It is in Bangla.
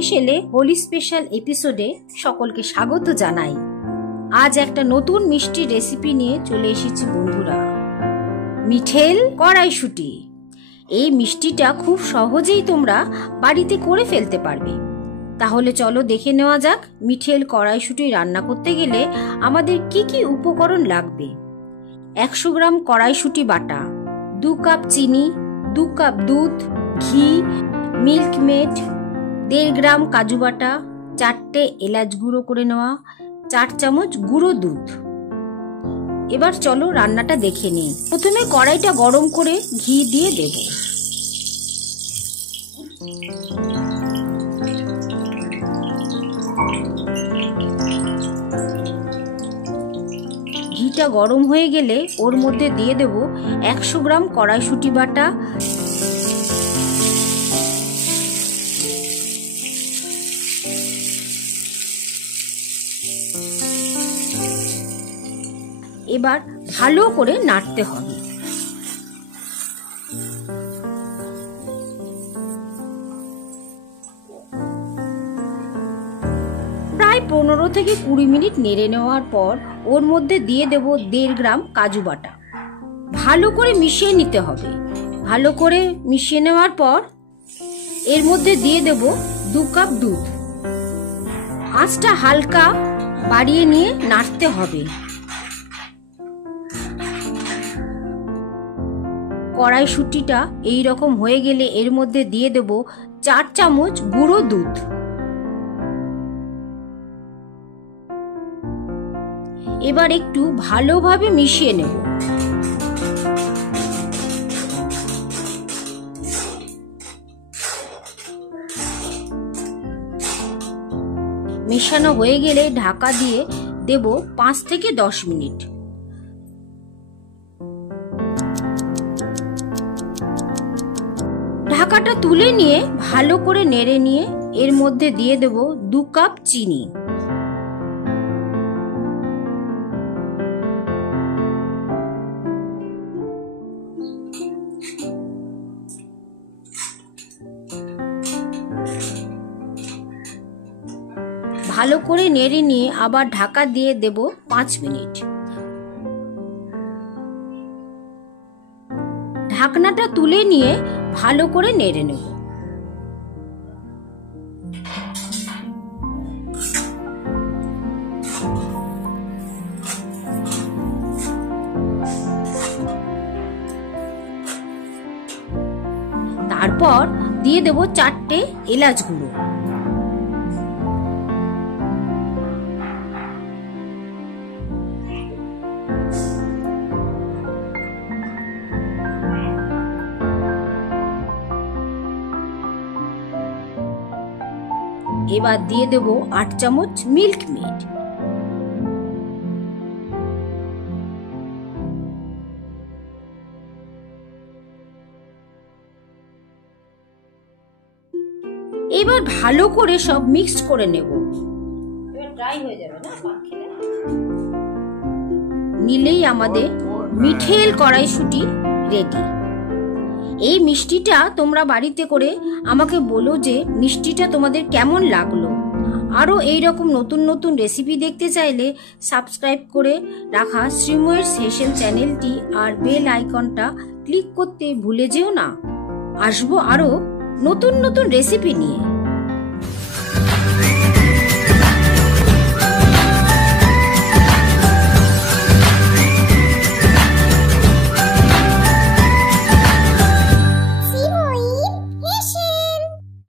হেসেলে হোলি স্পেশাল এপিসোডে সকলকে স্বাগত জানাই। আজ একটা নতুন মিষ্টি রেসিপি নিয়ে চলে এসেছি বন্ধুরা, মিঠেল কড়াইশুঁটি। এই মিষ্টিটা খুব সহজেই তোমরা বাড়িতে করে ফেলতে পারবে। তাহলে চলো দেখে নেওয়া যাক মিঠেল কড়াইশুঁটি রান্না করতে গেলে আমাদের কি কি উপকরণ লাগবে। 100 গ্রাম কড়াইশুঁটি বাটা, 2 কাপ চিনি, 2 কাপ দুধ, ঘি, মিল্ক মেড, 1.5 গ্রাম কাজু বাটা, 4টে এলাচ গুঁড়ো করে নেওয়া, 4 চামচ গুঁড়ো দুধ। এবার চলো রান্নাটা দেখে নিই। প্রথমে কড়াইটা গরম করে ঘি দিয়ে দেব। ঘিটা গরম হয়ে গেলে ওর মধ্যে দিয়ে দেব 100 গ্রাম কড়াইশুঁটি বাটা, এবার ভালো করে নাড়তে হবে। প্রায় 15 থেকে 20 মিনিট নেড়ে নেওয়ার পর ওর মধ্যে দিয়ে দেব 1.5 গ্রাম কাজু বাটা। ভালো করে মিশিয়ে নিতে হবে। ভালো করে মিশিয়ে নেওয়ার পর এর মধ্যে দিয়ে দেব 2 কাপ দুধ। আঁচটা হালকা বাড়িয়ে নিয়ে নাড়তে হবে। কড়াইশুঁটিটা এই রকম হয়ে গেলে এর মধ্যে দিয়ে দেব 4 চামচ গুঁড়ো দুধ। এবার একটু ভালোভাবে মিশিয়ে নেব। মেশানো হয়ে গেলে ঢাকা দিয়ে দেব 5 থেকে 10 মিনিট। ঢাকাটা তুলে নিয়ে ভালো করে নেড়ে নিয়ে এর মধ্যে দিয়ে দেব 2 কাপ চিনি। ভালো করে নেড়ে নিয়ে আবার ঢাকা দিয়ে দেব 5 মিনিট। ঢাকনাটা তুলে নিয়ে ভালো করে নেড়ে নেব। তারপর দিয়ে দেব 4টে এলাচ গুঁড়ো। এবার দিয়ে দেব 8 চামচ মিল্ক মেড। এবার ভালো করে সব মিক্স করে নেব। এবার ড্রাই হয়ে যাবে না, নিলেই আমাদের মিঠেল কড়াইশুঁটি রেডি। এই মিষ্টিটা তোমরা বাড়িতে করে আমাকে বলো যে মিষ্টিটা তোমাদের কেমন লাগলো। আরো এইরকম নতুন নতুন রেসিপি দেখতে চাইলে সাবস্ক্রাইব করে রাখা শ্রীময়ের হেসেল চ্যানেলটি আর বেল আইকনটা ক্লিক করতে ভুলে যেও না। আসবো আরো নতুন নতুন রেসিপি নিয়ে।